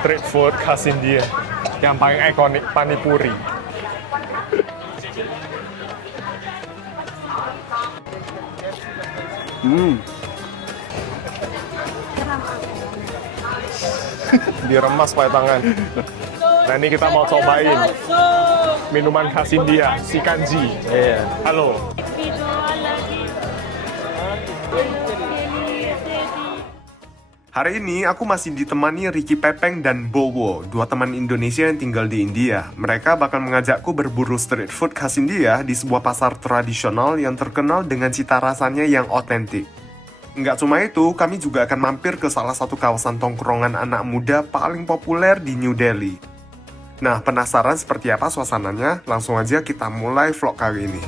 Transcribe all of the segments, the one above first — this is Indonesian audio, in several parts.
Street food khas India yang paling ikonik, panipuri. Diremas pakai tangan. Nah ini kita mau cobain minuman khas India, si kanji. Iya. Halo. Hari ini aku masih ditemani Ricky Pepeng dan Bowo, dua teman Indonesia yang tinggal di India. Mereka bakal mengajakku berburu street food khas India di sebuah pasar tradisional yang terkenal dengan cita rasanya yang otentik. Nggak cuma itu, kami juga akan mampir ke salah satu kawasan tongkrongan anak muda paling populer di New Delhi. Nah, penasaran seperti apa suasananya? Langsung aja kita mulai vlog kali ini.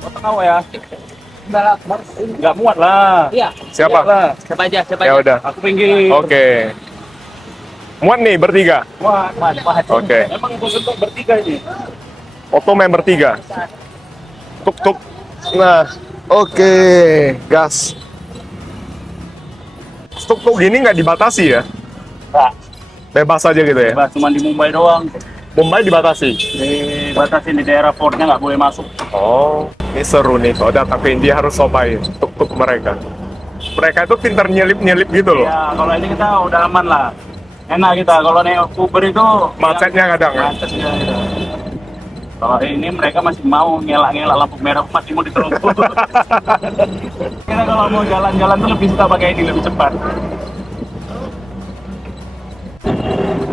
Tahu ya? Nggak muat lah. Iya. Siapa? Siapa aja, siapa Ya aja. udah. Aku pinggir. Oke. Muat nih bertiga. Muat. Oke. Emang khusus untuk bertiga ini. Oto main bertiga. Tuk. Nah, oke, gas. Tuk gini nggak dibatasi ya? Nggak. Bebas aja gitu ya? Bebas, cuma di Mumbai doang. Mumbai dibatasi? Batasin di daerah portnya nggak boleh masuk. Oh, ini seru nih. Kalau datang ke India harus cobain tuk mereka. Mereka itu pintar nyelip gitu loh. Ya, kalau ini kita udah aman lah. Enak kita. Kalau naik Uber itu Macetnya kadang ya? macetnya gitu. Kalau ini mereka masih mau ngelak-ngelak lampu merah, masih mau diterobos. Kita kalau mau jalan-jalan tuh lebih suka pakai ini, lebih cepat.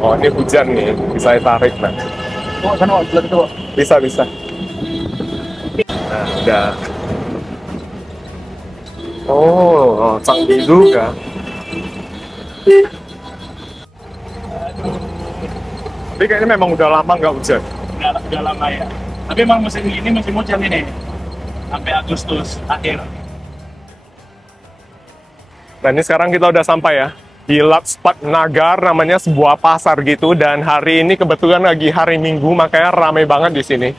Oh, ini hujan nih. Bisa ditarik, nah. Oh, sana, sebelah itu. Bisa. Nah, udah. Oh, canggih juga. Tapi kayaknya memang udah lama nggak hujan. Udah lama ya. Tapi emang musim ini musim hujan ini. Sampai Agustus akhir. Nah, ini sekarang kita udah sampai ya. Di Lajpat Nagar, namanya sebuah pasar gitu, dan hari ini kebetulan lagi hari Minggu, makanya ramai banget di sini.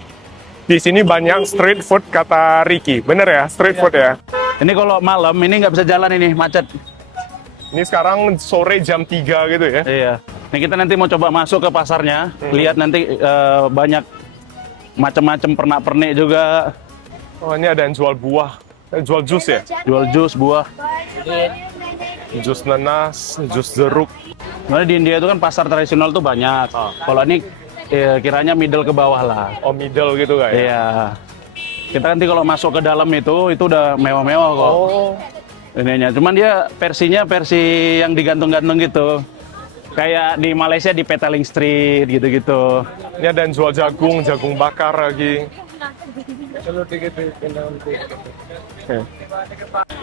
Di sini banyak street food kata Ricky, bener ya, street food ya. Ini kalau malam ini nggak bisa jalan ini, macet. Ini sekarang sore jam 3 gitu ya. Iya. Nah, kita nanti mau coba masuk ke pasarnya, lihat nanti banyak macam-macam pernak-pernik juga. Oh, ini ada yang jual buah, jual jus ya, Jual jus, buah. jus nanas, jus jeruk. Sebenarnya di India itu kan pasar tradisional tuh banyak. Kalau ini kiranya middle ke bawah lah. Oh, middle gitu kayak. Iya. Kita nanti kalau masuk ke dalam itu udah mewah-mewah kok. Oh, Ininya. Cuman dia versinya versi yang digantung-gantung gitu. Kayak di Malaysia di Petaling Street gitu-gitu. ini ada yang jual jagung bakar lagi.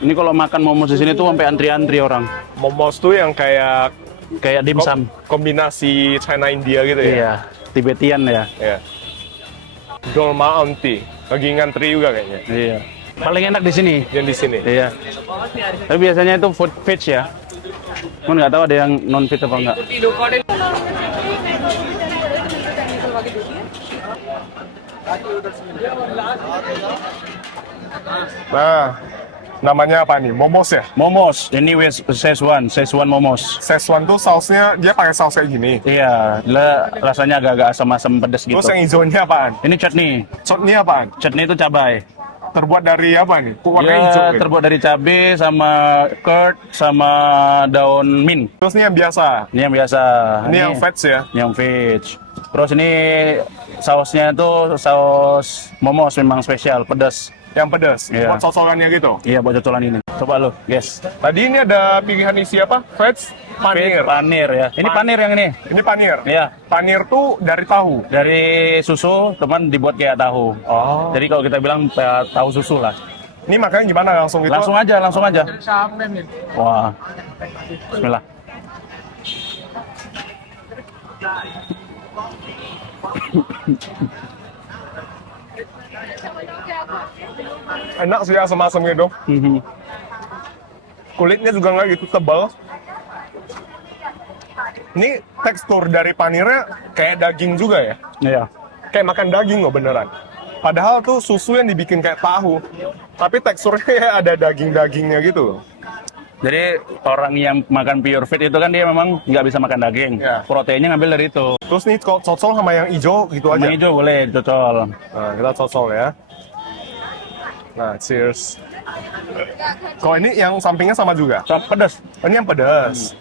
Ini kalau makan momos di sini tuh sampai antri-antri orang. Momos tuh yang kayak Kayak dimsum. kombinasi China India gitu ya. Iya, Tibetian ya. Iya. Dolma Aunty, lagi ngantri juga kayaknya. Iya. Paling enak di sini. Yang di sini. Iya. Tapi biasanya itu food veg ya. Cuman nggak tahu ada yang non veg apa enggak. Nah, namanya apa nih? Momos ya? Momos. Ini Szechuan momos. Szechuan tuh sausnya, dia pakai saus kayak gini. Iya, rasanya agak-agak asam-asam pedas gitu. Terus yang hijaunya apaan? Ini chutney. Chutney apaan? Chutney itu cabai. Terbuat dari apa nih? Kok warnanya Ya, hijau gitu? terbuat dari cabai sama curd sama daun mint. Terus ini yang biasa. Ini yang biasa. Ini yang veg ya? Yang veg. Terus ini sausnya itu saus momos memang spesial, pedas. Yang pedas. Iya. Buat cocolannya gitu. Iya, buat cocolan ini. Coba lo, guys. Tadi ini ada pilihan isi apa? Veg, panir. Panir ya. Ini panir yang ini. Ini panir. Iya. Panir tuh dari tahu. Dari susu, teman dibuat kayak tahu. Oh. Jadi kalau kita bilang tahu susu lah. Ini makanya gimana langsung gitu? Langsung aja. Wah. Bismillah. Enak sih asam-asam gitu. Kulitnya juga nggak gitu tebal. Ini tekstur dari panirnya kayak daging juga ya. Iya. Kayak makan daging loh beneran. Padahal tuh susu yang dibikin kayak tahu. Tapi teksturnya kayak ada daging-dagingnya gitu loh. Jadi orang yang makan pure feed itu kan dia memang nggak bisa makan daging. Ya. Proteinnya ngambil dari itu. Terus nih cocol sama yang hijau gitu aja. Sama hijau boleh cocol. Nah, kita cocol ya. Nah, cheers. Kalau ini yang sampingnya sama juga. Pedas. Ini yang pedas.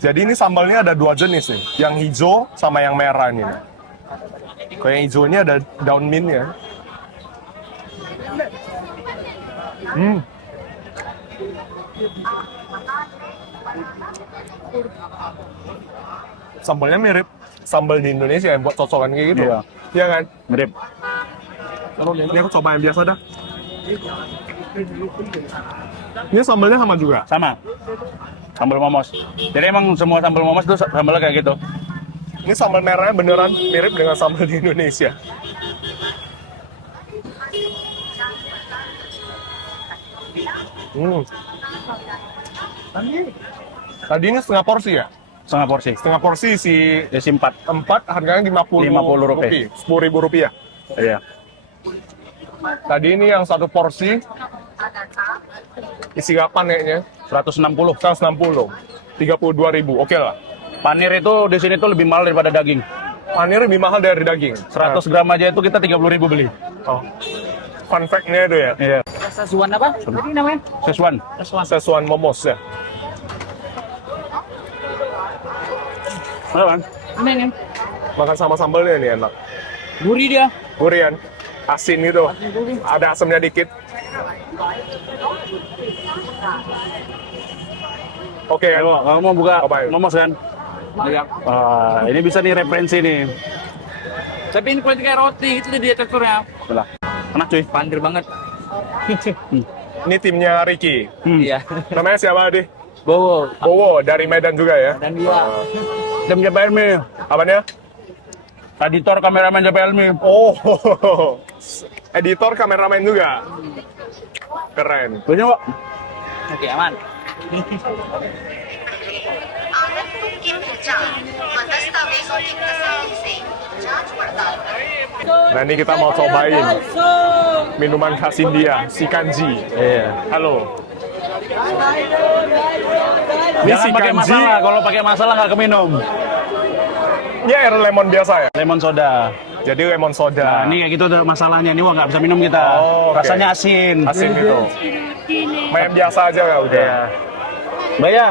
Jadi ini sambalnya ada 2 jenis nih. Yang hijau sama yang merah ini. Kalau yang hijau ini ada daun mintnya. Sambalnya mirip sambal di Indonesia yang buat cocolan kayak gitu. Iya. Iya kan? Mirip. Ini aku coba yang biasa dah. Ini sambalnya sama juga. Sama. Sambal momos. Jadi emang semua sambal momos itu sambalnya kayak gitu. Ini sambal merahnya beneran mirip dengan sambal di Indonesia. Tadi ini setengah porsi ya? Setengah porsi. Setengah porsi si Isi 4. 4 harganya 50 Rp50. 10.000 rupiah. Iya. Tadi ini yang satu porsi isi kapan kayaknya? 160. 160. 32.000. Oke lah. Panir itu di sini tuh lebih mahal daripada daging. Panir lebih mahal dari daging. 100 gram aja itu kita 30.000 beli. Oh. Fun fact-nya itu ya. Iya. Szechuan apa? Tadi namanya? Szechuan. Szechuan momos ya. Mana bang? Ini nih. Makan sama sambalnya nih enak. Gurih dia. Gurian. Asin gitu. Ada asamnya dikit. Oke kan? Kamu mau buka Apa itu? momos kan? Iya. Ini bisa nih referensi nih. Tapi ini kulit kayak roti gitu dia teksturnya. Belah. Enak cuy. Pandir banget. Ini timnya Ricky. Iya. Namanya siapa, Adi? Bowo. Bowo, dari Medan juga ya? Dan dia. Jam JPLMI. Apanya? Editor kameramen JPLMI. Oh, editor kameramen juga. Keren. Punya kok. Oke aman. आनंद मुमकिन है जांच व दस्तावेजों की तसल्ली से जांच पड़ताल करें। Nah ini kita mau cobain minuman khas India, si kanji. Iya. Halo. Ini Jangan si pakai kanji, masalah. Kalau pakai masalah nggak keminum. ini air lemon biasa ya? Lemon soda. Jadi lemon soda. Nah, ini kayak gitu tuh masalahnya. Ini wah nggak bisa minum kita. Oh, oke. Rasanya asin. Asin gitu. Main biasa aja ya udah. Iya. Baya.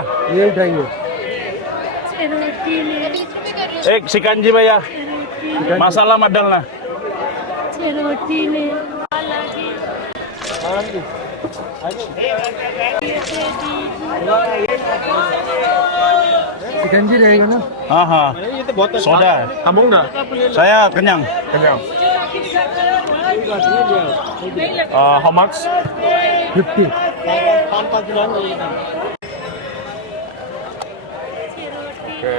Si kanji baya. Masalah madal nah. Ikan jir ya kan? Aha. Soda. Kamu enggak? Saya kenyang. Kenyang. How much? 50. Oke.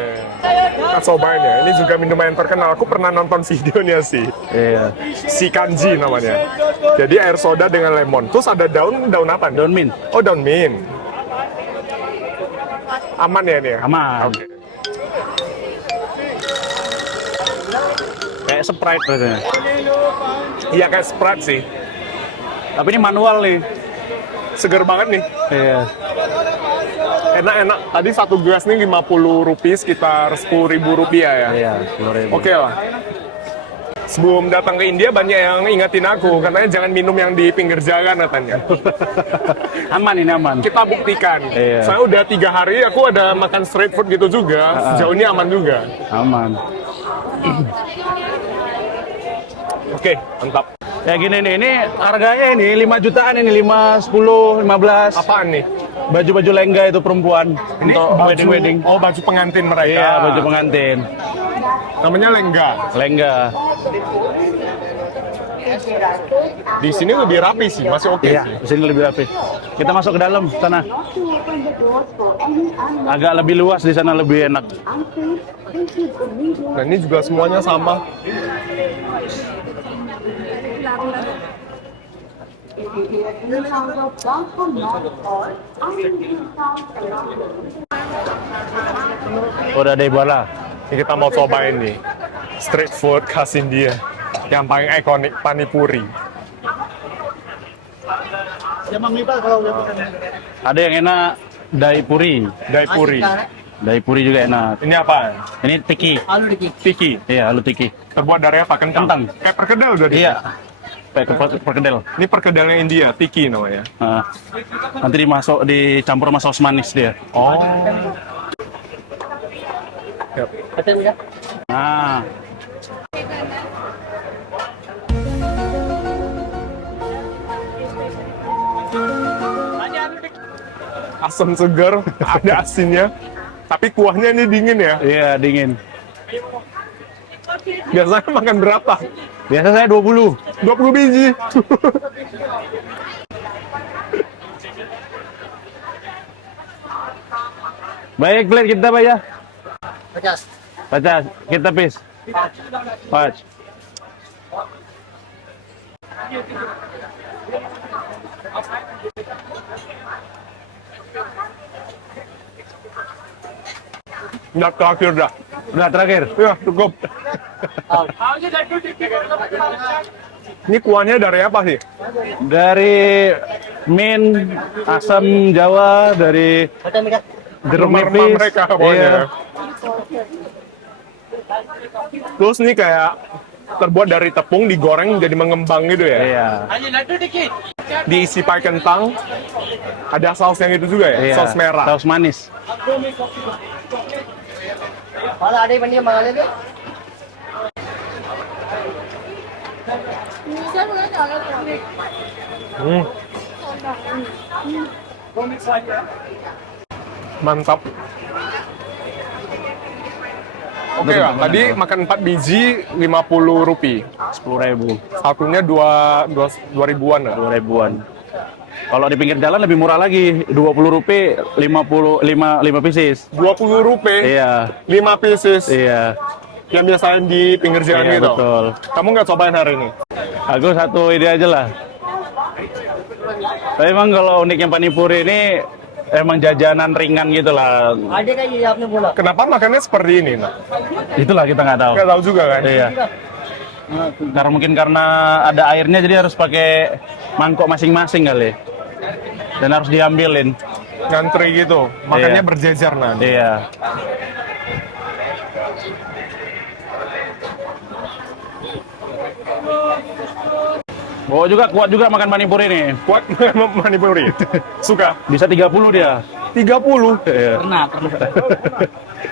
Kita cobain ya. Ini juga minuman yang terkenal. Aku pernah nonton videonya sih. Iya. Si kanji namanya. Jadi air soda dengan lemon. Terus ada daun apa nih? Daun mint. Oh, daun mint. Aman ya ini ya? Aman. Oke. Kayak Sprite rasanya. Iya kayak Sprite sih. Tapi ini manual nih. Seger banget nih. Iya. Enak-enak. Tadi satu gelas nih 50 rupiah, sekitar 10.000 rupiah ya. Iya, 10.000. Oke lah. Sebelum datang ke India banyak yang ingetin aku, katanya jangan minum yang di pinggir jalan katanya. Aman ini aman. Kita buktikan. Iya. Saya udah 3 hari, aku ada makan street food gitu juga. Sejauh ini aman juga. Aman. Oke, mantap. Ya gini nih, ini harganya ini 5 jutaan ini, 5, 10, 15. Apaan nih? Baju-baju lengga itu perempuan untuk wedding-wedding. Oh, baju pengantin mereka. Iya, baju pengantin. Namanya lengga. Lengga. Di sini lebih rapi sih, masih oke Iya, sih. di sini lebih rapi. Kita masuk ke dalam sana. Agak lebih luas di sana, lebih enak. Nah, ini juga semuanya sama. Udah ada ibalah. Ini kita mau cobain nih. Street food khas India. Yang paling ikonik, panipuri. Ada yang enak daipuri. Daipuri. Daipuri juga enak. Ini apa? Ini tiki. Tiki. Iya, alu tiki. Terbuat dari apa? Kentang. Kayak perkedel udah. Iya. Pakai perkedel. Ini perkedelnya India, tiki namanya. Nah, nanti dicampur sama saus manis dia. Oh. Yap. Nah, Asam segar, ada asinnya. Tapi kuahnya ini dingin ya. iya dingin. Biasanya makan berapa? Biasa saya 20. 20 biji. Baik, plate kita Pak ya. Pecas. Baca, kita pis. Pas. Udah terakhir dah. Udah terakhir. Ya, cukup. Ini kuahnya dari apa sih? Dari min asam Jawa, dari jeruk Remah-remah nipis. mereka pokoknya. Iya. Terus ini kayak terbuat dari tepung digoreng jadi mengembang gitu ya. Iya. Diisi pakai kentang. Ada sausnya gitu juga ya, Iya. saus merah. Saus manis. Malah ada yang mandi malah dia. Hmm. Mantap. Oke ya, tadi makan 4 biji 50 rupiah. 10.000. Satunya 2 ribuan lah. 2.000-an. Kalau di pinggir jalan lebih murah lagi, 20 rupiah 5 pieces. 20 rupiah, Iya. 5 pieces. Iya. Yang biasanya di pinggir jalan Iya, gitu. betul. Kamu nggak cobain hari ini? Aku satu ide aja lah. Tapi emang kalau uniknya panipuri ini emang jajanan ringan gitu lah. Ada kan ये आपने बोला. Kenapa makannya seperti ini? Nah? Itulah kita nggak tahu. Nggak tahu juga kan? Iya. Karena mungkin karena ada airnya jadi harus pakai mangkok masing-masing kali. Dan harus diambilin. Ngantri gitu, makannya Iya. berjejer nanti. Iya. Oh juga kuat juga makan panipuri ini. Kuat manipuri. Suka. Bisa 30 dia. 30 Iya.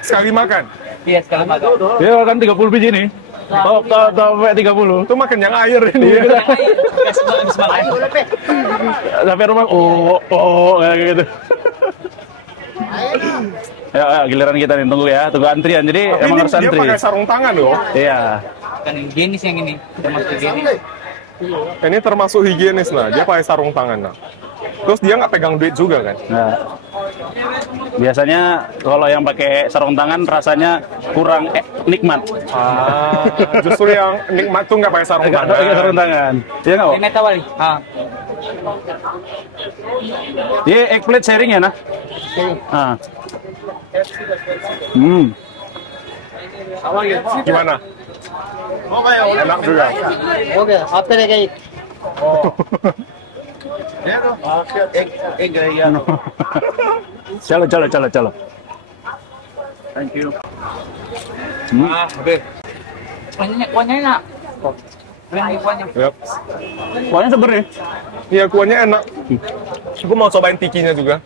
sekali makan. Iya sekali makan. Ya kan 30 biji nih. Top 30. Itu makan yang air ini. Iya. Ayo boleh pe. Sampai rumah kayak gitu. Ya, giliran kita nih tunggu ya, tunggu antrian. Jadi Tapi emang ini harus dia antri. pakai sarung tangan loh. Iya. Kan higienis yang ini. Termasuk higienis. Ini termasuk higienis nah, dia pakai sarung tangan nah. Terus dia nggak pegang duit juga kan? Nah, biasanya kalau yang pakai sarung tangan rasanya kurang nikmat. Justru yang nikmat tuh nggak pakai sarung Agak tangan. pakai sarung tangan. Iya nggak? Wak? Meta wali. Ah. Iya, eggplant sharing ya nah. Ah. Gimana? Enak juga. हो गया आप पे रहेगा एक. Chalo. Thank you. Kuahnya enak. Kuahnya. Yap. Kuahnya seger nih. Iya kuahnya enak. Aku mau cobain tikinya juga.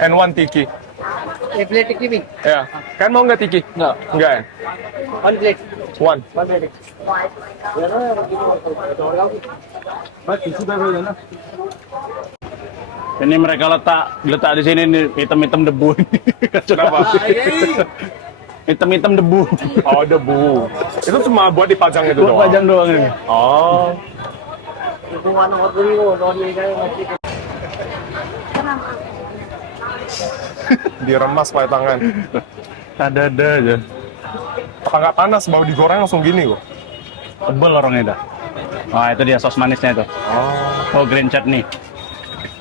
N1 tiki. एक प्लेट टिक्की भी. Ya. Kan mau nggak tiki? Nggak. Nggak ya? One plate. One. One plate. Ini mereka letak di sini nih hitam-hitam debu. Kenapa? Hitam-hitam debu. Oh debu. Itu cuma buat dipajang itu Buat doang. pajang doang ini. Oh. itu warna warni वो non veg है मछली का. Diremas pakai tangan. Ada aja. Apa nggak panas? Baru digoreng langsung gini kok. Tebel orangnya dah. Wah itu dia sos manisnya itu. Oh green chutney,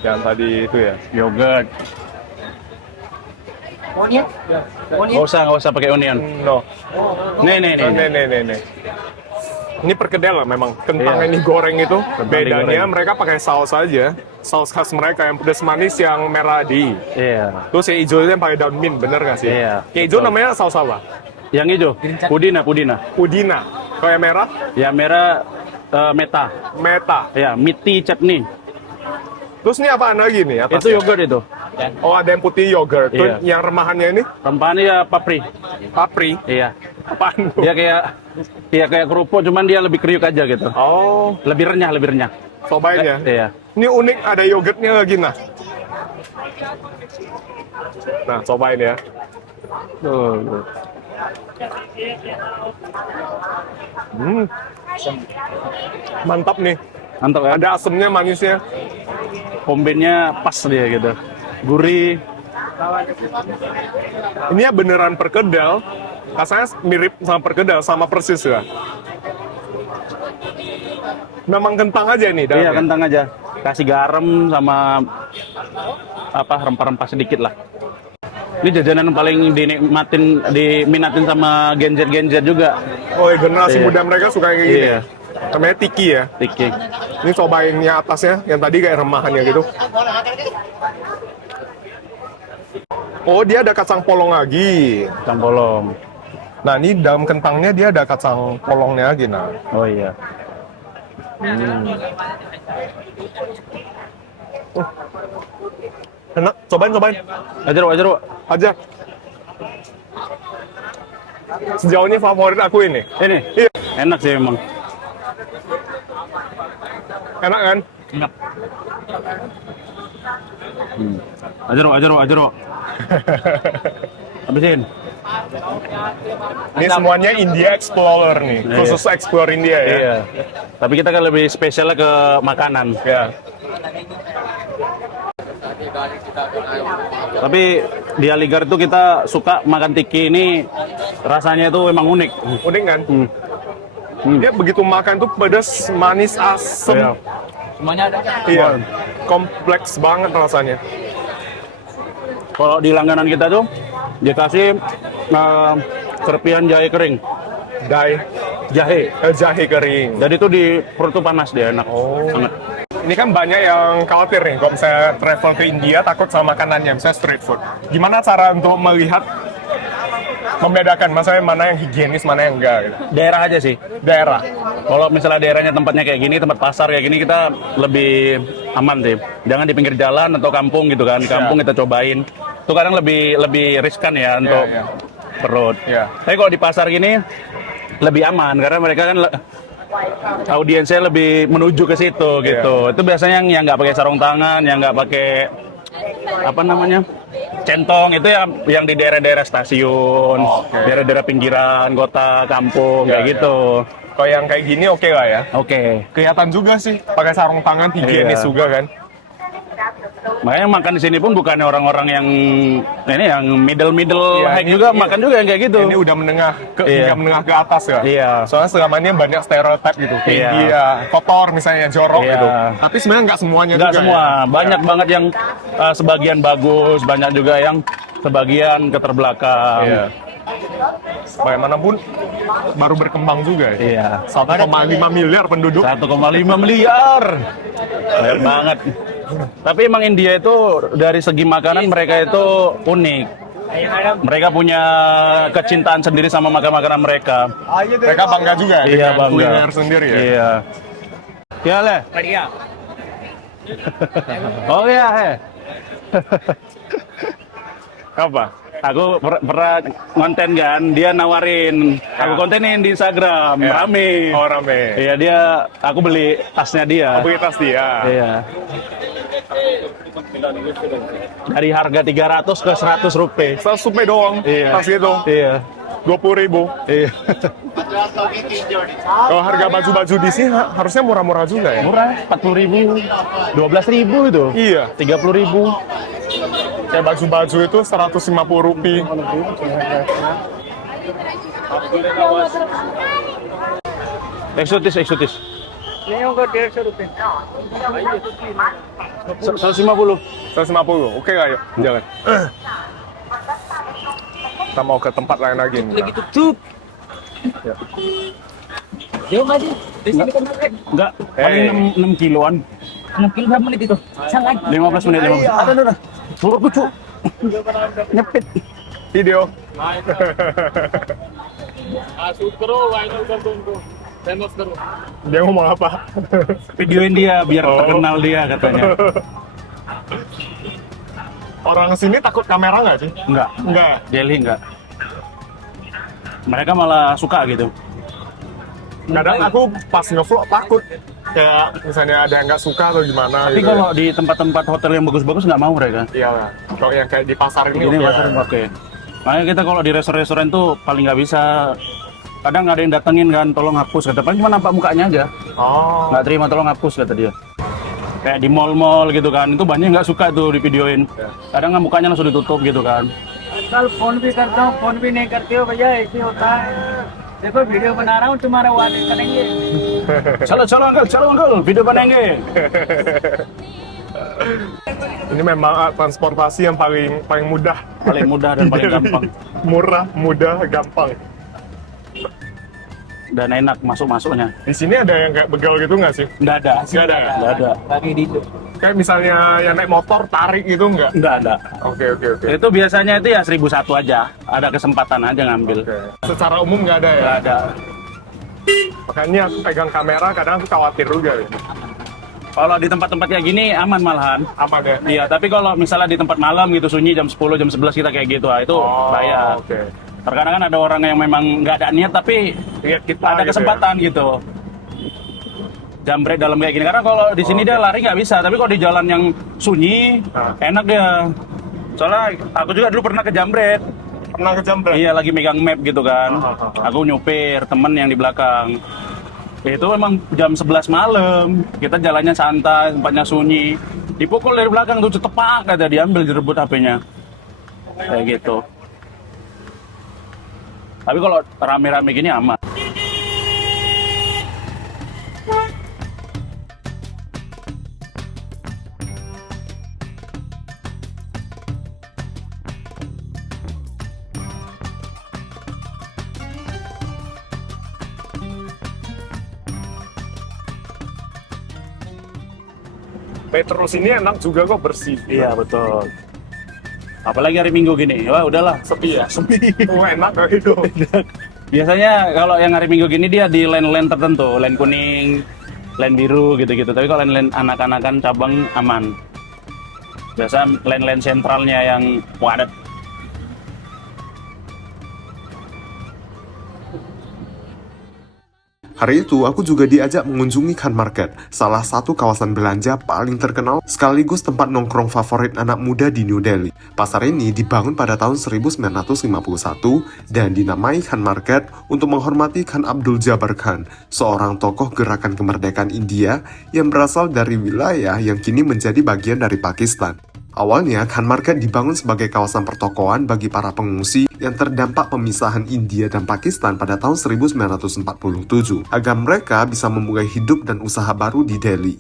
Yang tadi itu ya. yogurt. Onion? Nggak usah pakai onion. No. Nih. Nih. Ini perkedel lah memang. Kentang Iya. yang digoreng itu bedanya digoreng. mereka pakai saus aja. Saus khas mereka yang pedas manis yang merah di. Iya. Terus yang hijau itu yang pakai daun mint, bener gak sih? Iya, Yang hijau betul. namanya saus apa? Yang hijau, pudina. Udina. Kalau yang merah, Yang merah meta. meta. Ya, miti chutney. Terus ini apaan lagi nih atasnya? Itu yogurt itu. Oh, ada yang putih yogurt. Terus Iya. yang remahannya ini Rempahannya ya papri. papri. Iya. Apaan tuh? Dia kayak kerupuk, cuman dia lebih kriuk aja gitu. Oh, Lebih renyah. cobain ya. Iya. Ini unik, ada yogurtnya lagi nah. Nah, cobain ya. Tuh. Mantap nih. Mantap kan? Ada asemnya, manisnya. Kombinnya pas dia gitu. Gurih. Ini ya beneran perkedel. Rasanya mirip sama perkedel, sama persis ya. Memang kentang aja nih dalamnya. Iya, kentang aja. Kasih garam sama rempah-rempah sedikit lah. Ini jajanan yang paling diminatin sama Gen Z juga. Oh, generasi Iya. muda mereka suka yang gini. Iya. Namanya tiki ya. Tiki. Ini cobain yang atasnya, yang tadi kayak remahannya gitu. Oh, dia ada kacang polong lagi. Kacang polong. Nah, ini dalam kentangnya dia ada kacang polongnya lagi, nah. Oh iya. Enak, cobain. Ajar. Aja. Sejauh ini favorit aku ini. Ini. Iya. Enak sih emang. Enak kan? Enak. Ajar. Habisin. Ini semuanya India Explorer nih, Iya. khusus explore India ya. Iya. Tapi kita kan lebih spesialnya ke makanan. Ya. Tapi di Aligar itu kita suka makan tiki ini, rasanya itu emang unik. Unik kan? Hmm. Dia begitu makan tuh pedas, manis, asem. Iya. Semuanya ada. Iya. Kompleks banget rasanya. Kalau di langganan kita tuh dikasih serpihan jahe kering. Jahe kering. Jadi itu di perut tuh panas dia, enak. Oh. Sangat. Ini kan banyak yang khawatir nih, kalau misalnya travel ke India takut sama makanannya, misalnya street food. Gimana cara untuk melihat, membedakan, maksudnya mana yang higienis, mana yang enggak gitu. Daerah aja sih. Daerah. Kalau misalnya daerahnya tempatnya kayak gini, tempat pasar kayak gini, kita lebih aman sih. Jangan di pinggir jalan atau kampung gitu kan. Di kampung kita cobain. Itu kadang lebih riskan ya untuk Iya. perut. Iya. Tapi kalau di pasar gini lebih aman karena mereka kan audiensnya lebih menuju ke situ gitu. Itu biasanya yang nggak pakai sarung tangan, yang nggak pakai centong, itu yang di daerah-daerah stasiun, daerah-daerah pinggiran kota, kampung kayak Iya. gitu. Kalau yang kayak gini oke lah ya. Oke. Kelihatan juga sih, pakai sarung tangan, higienis Iya. juga kan. Makanya makan di sini pun bukannya orang-orang yang middle Iya, high ini- juga iya. makan juga yang kayak gitu. Ini udah menengah ke Iya. hingga menengah ke atas ya. Iya. Soalnya selama ini banyak stereotip gitu. Kayak Iya. India, kotor misalnya, jorok Iya. gitu. Tapi sebenarnya nggak semuanya Nggak juga. semua, ya. banyak banget yang sebagian bagus, banyak juga yang sebagian keterbelakang. Iya. Bagaimanapun baru berkembang juga ya. Iya. 1,5 miliar penduduk. 1,5 miliar. Banyak banget. Tapi emang India itu dari segi makanan mereka itu unik. Mereka punya kecintaan sendiri sama makanan mereka. Mereka bangga juga Iya, dengan bangga. kuliner sendiri ya. Iya. Ya, Le. Oh iya, Apa? Aku pernah konten kan, dia nawarin. Aku kontenin di Instagram, Ya. rame. Oh, rame. Iya, aku beli tasnya dia. Beli tas dia. Iya. Dari harga 300 ke 100 rupiah. 100 rupiah doang. Iya. Tas gitu. Iya. 20.000. Iya. Kalau harga baju-baju di sini harusnya murah-murah juga ya. Murah, 40.000, 12.000 itu. Iya. 30.000. Kayak baju-baju itu 150 rupiah. Eksotis. नहीं होगा 150 रुपए 150. 150. Oke lah, yuk. Jalan. Kita mau ke tempat lain lagi nih. tutup Ya. Jauh nggak sih? Di sini kan naik. Enggak, paling 6 kiloan. 6 kilo berapa menit itu? Sangat. 15 menit, 15 menit. Ada. Suruh kucu. Nyepit. Video. Dia ngomong apa? Videoin dia biar terkenal dia katanya. Orang sini takut kamera nggak sih? Enggak, Enggak. Delhi enggak. Mereka malah suka gitu. Kadang aku pas ngevlog takut. Kayak misalnya ada yang nggak suka atau gimana. Tapi gitu. kalau di tempat-tempat hotel yang bagus-bagus nggak mau mereka. Iya lah. Kalau yang kayak di pasar ini Ini oke pasar lah. oke. Makanya kita kalau di restoran-restoran tuh paling nggak bisa. Kadang ada yang datengin kan, tolong hapus kata. Paling cuma nampak mukanya aja. Oh. Nggak terima, tolong hapus kata dia. Kayak di mall-mall gitu kan, itu banyak yang nggak suka tuh di videoin. Kadang nggak mukanya langsung ditutup gitu kan. कल फोन भी करता हूँ, फोन भी नहीं करते हो भैया, ऐसे होता है। देखो वीडियो बना रहा हूँ, तुम्हारा वार्निंग करेंगे। Calo uncle, video panenge. Ini memang transportasi yang paling mudah. Paling mudah dan paling gampang. Murah, mudah, gampang. Dan enak masuk-masuknya. Di sini ada yang kayak begal gitu nggak sih? Nggak ada. Nggak ada ya? Nggak ada. Lagi di Kayak misalnya yang naik motor tarik gitu nggak? Nggak ada. Oke. Itu biasanya itu ya 1.001 aja. Ada kesempatan aja ngambil. Oke. Secara umum nggak ada ya? Nggak ada. Makanya aku pegang kamera kadang aku khawatir juga ya. Kalau di tempat-tempat kayak gini aman malahan. Aman ya? Iya, tapi kalau misalnya di tempat malam gitu sunyi jam 10, jam 11 kita kayak gitu, itu bahaya. Oke. Terkadang kan ada orang yang memang nggak ada niat tapi Lihat kita ada gitu kesempatan gitu. Jambret dalam kayak gini. Karena kalau di sini dia lari nggak bisa, tapi kalau di jalan yang sunyi enak dia. Soalnya aku juga dulu pernah ke jambret. Pernah ke jambret? Iya, lagi megang map gitu kan. Aku nyupir temen yang di belakang. Itu memang jam 11 malam. Kita jalannya santai, tempatnya sunyi. Dipukul dari belakang tuh cetepak kata diambil direbut HP-nya. Kayak gitu. Tapi kalau rame-rame gini aman. Petrus ini enak juga kok, bersih. Iya betul. Apalagi hari Minggu gini, wah udahlah. Sepi ya? Sepi. Oh, enak kok itu. Biasanya kalau yang hari Minggu gini dia di lane-lane tertentu, lane kuning, lane biru gitu-gitu. Tapi kalau lane-lane anak-anakan cabang aman. Biasa lane-lane sentralnya yang padat. Hari itu, aku juga diajak mengunjungi Khan Market, salah satu kawasan belanja paling terkenal sekaligus tempat nongkrong favorit anak muda di New Delhi. Pasar ini dibangun pada tahun 1951 dan dinamai Khan Market untuk menghormati Khan Abdul Jabbar Khan, seorang tokoh gerakan kemerdekaan India yang berasal dari wilayah yang kini menjadi bagian dari Pakistan. Awalnya, Khan Market dibangun sebagai kawasan pertokoan bagi para pengungsi yang terdampak pemisahan India dan Pakistan pada tahun 1947, agar mereka bisa memulai hidup dan usaha baru di Delhi.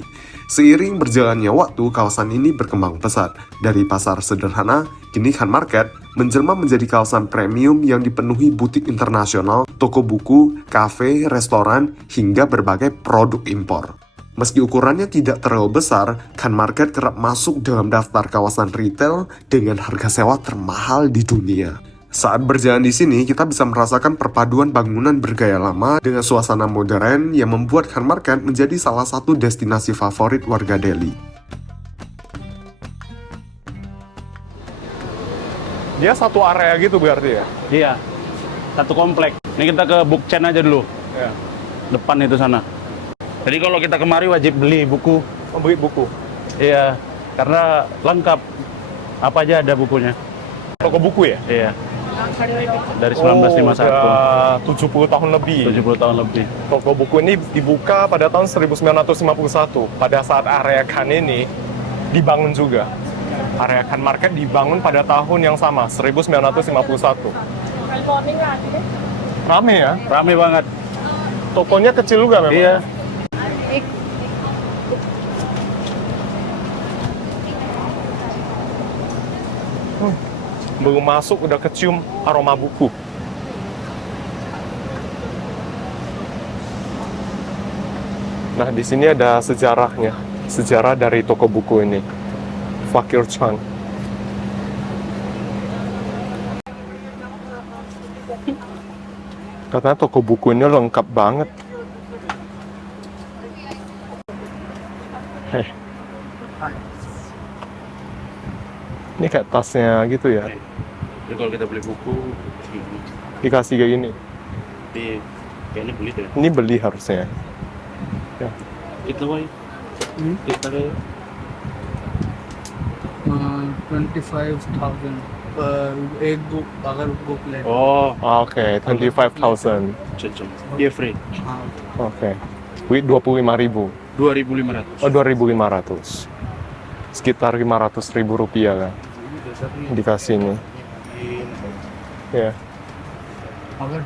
Seiring berjalannya waktu, kawasan ini berkembang pesat. Dari pasar sederhana, kini Khan Market menjelma menjadi kawasan premium yang dipenuhi butik internasional, toko buku, kafe, restoran, hingga berbagai produk impor. Meski ukurannya tidak terlalu besar, Khan Market kerap masuk dalam daftar kawasan retail dengan harga sewa termahal di dunia. Saat berjalan di sini, kita bisa merasakan perpaduan bangunan bergaya lama dengan suasana modern yang membuat Khan Market menjadi salah satu destinasi favorit warga Delhi. Dia satu area gitu berarti ya? Iya, satu komplek. Ini kita ke Bukchen aja dulu. Ya. Depan itu sana. Jadi kalau kita kemari wajib beli buku. Beli buku. Iya, karena lengkap. Apa aja ada bukunya. Toko buku ya? Iya. Dari Oh, 1951. udah 70 tahun lebih. 70 tahun lebih. Toko buku ini dibuka pada tahun 1951. Pada saat area Khan ini dibangun juga. Area Khan Market dibangun pada tahun yang sama, 1951. Rame ya? Rame banget. Tokonya kecil juga memang. Iya. Belum masuk udah kecium aroma buku. Nah, di sini ada sejarahnya. Sejarah dari toko buku ini. Fakir Chan. Katanya toko buku ini lengkap banget. Ini kayak tasnya gitu ya. Jadi kalau kita beli buku, Dikasih kayak gini. kayaknya beli deh. Ini beli harusnya. Itu why? Kita 25,000 पर एक बुक अगर बुक ले Oh, Oke, 25.000. dia free. हाँ Oke. Wih, 25.000. 2.500. Oh, 2.500. Sekitar 500.000 rupiah kan. Dikasih ini. Ya. अगर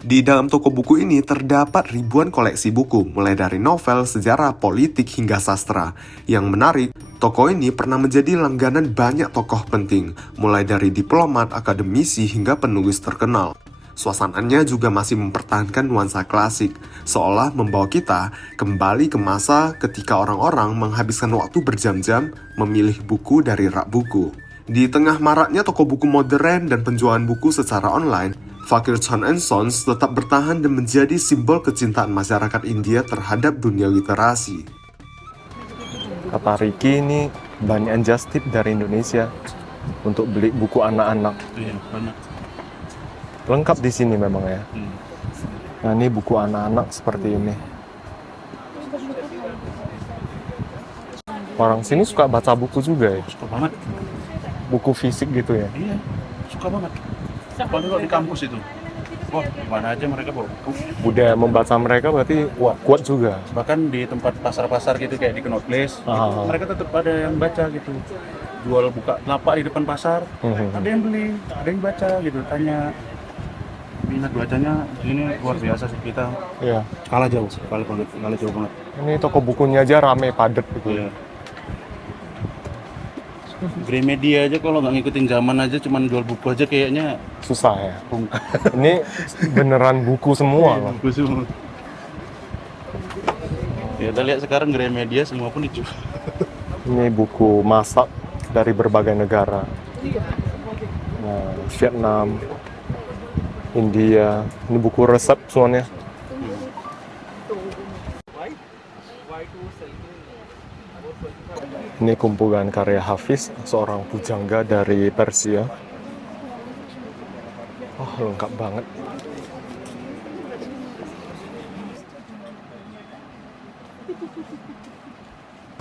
Di dalam toko buku ini terdapat ribuan koleksi buku, mulai dari novel, sejarah, politik, hingga sastra. Yang menarik, toko ini pernah menjadi langganan banyak tokoh penting, mulai dari diplomat, akademisi, hingga penulis terkenal. Suasananya juga masih mempertahankan nuansa klasik, seolah membawa kita kembali ke masa ketika orang-orang menghabiskan waktu berjam-jam memilih buku dari rak buku. Di tengah maraknya toko buku modern dan penjualan buku secara online, Fakir Chan & Sons tetap bertahan dan menjadi simbol kecintaan masyarakat India terhadap dunia literasi. Kata Ricky, ini banyak just tip dari Indonesia untuk beli buku anak-anak. Iya, banyak. Lengkap di sini memang ya. Nah, ini buku anak-anak seperti ini. Orang sini suka baca buku juga ya. Suka banget. Buku fisik gitu ya. Iya, suka banget. Apalagi kalau di kampus itu. Wah, mana aja mereka bawa buku. Budaya membaca mereka berarti kuat juga. Bahkan di tempat pasar-pasar gitu kayak di Connaught Place, Ah. mereka tetap ada yang baca gitu. Jual buka lapak di depan pasar, ada yang beli, ada yang baca gitu. Tanya minat bacanya ini luar biasa sih, kita Iya. kalah jauh banget. Ini toko bukunya aja rame padat gitu. Iya. Gramedia aja kalau nggak ngikutin zaman aja cuman jual buku aja kayaknya Susah ya. Ini beneran buku semua loh. buku semua. Ya, kita lihat sekarang Gramedia semua pun dijual. Ini buku masak dari berbagai negara. Nah, Vietnam, India. Ini buku resep semuanya. Ini kumpulan karya Hafiz, seorang pujangga dari Persia. Oh, lengkap banget.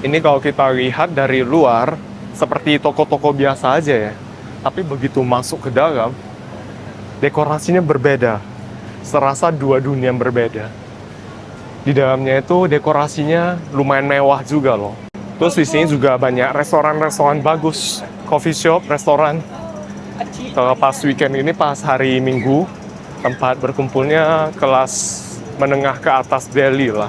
Ini kalau kita lihat dari luar, seperti toko-toko biasa aja ya. Tapi begitu masuk ke dalam, dekorasinya berbeda. Serasa dua dunia yang berbeda. Di dalamnya itu dekorasinya lumayan mewah juga loh. Terus di sini juga banyak restoran-restoran bagus, coffee shop, restoran. Kalau pas weekend ini, pas hari Minggu, tempat berkumpulnya kelas menengah ke atas Delhi lah.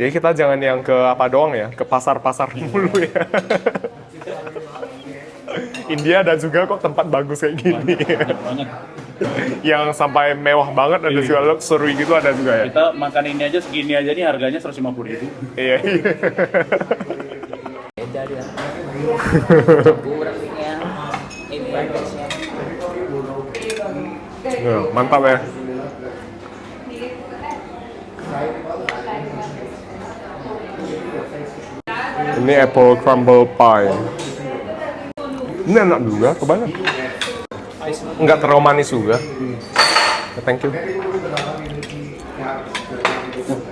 Jadi kita jangan yang ke apa doang ya, ke pasar-pasar mulu ya. India ada juga kok tempat bagus kayak gini. Yang sampai mewah banget, ada juga luxury gitu ada juga ya. Kita makan ini aja segini aja nih harganya 150.000. Iya. Mantap ya. Ini apple crumble pie. Ini enak juga, kebanyakan. Nggak terlalu manis juga. Thank you.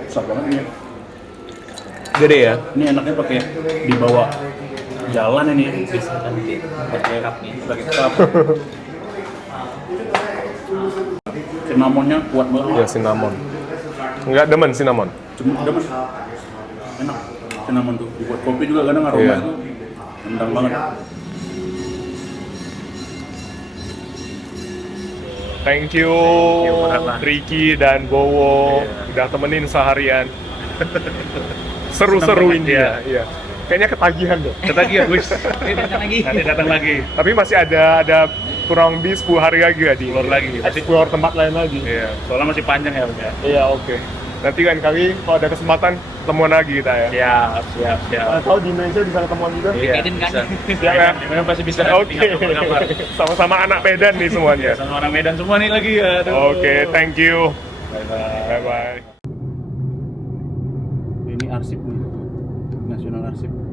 Besar banget ini. Gede ya? Ini enaknya pakai dibawa jalan ini. Pakai cup nih, pakai cup. Cinnamonnya kuat banget. Ya, cinnamon. Nggak demen cinnamon. Cuma demen. Enak. Cinnamon tuh dibuat kopi juga kadang aroma Iya. itu nendang banget. Thank you, Ricky dan Bowo udah temenin seharian. Seru-seru India. Iya. Kayaknya ketagihan dong. Ketagihan, wis. Nanti datang lagi. Tapi masih ada kurang lebih 10 hari lagi ya di Keluar lagi. explore tempat lain lagi. Iya, soalnya masih panjang ya, Om ya. Iya, oke. Nanti lain kali kalau ada kesempatan ketemuan lagi kita ya. Siap. Tahu di Indonesia bisa ketemuan juga? Iya, kan? Siap ya. Memang pasti bisa. Oke. Sama-sama anak Medan nih semuanya. Sama orang Medan semua nih lagi ya. Oke, thank you. Bye-bye. Bye bye. Ini arsip nih. Nasional Arsip.